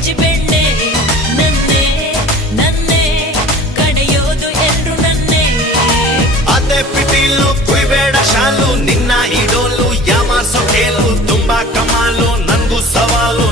ಮುಚ್ಚಿ ಬೆಣ್ಣೆ ನನ್ನೇ ನನ್ನೇ ಕಡೆಯೋದು ಎಲ್ರು ನನ್ನೇ ಅದೇ ಪಿಟೀಲು ಕುಯ್ಬೇಡ ಶಾಲು ನಿನ್ನ ಇಡೋಲು ಯಾಮಾರ್ಸೋ ಕೇಳು ತುಂಬಾ ಕಮಾಲು ನನ್ಗೂ ಸವಾಲು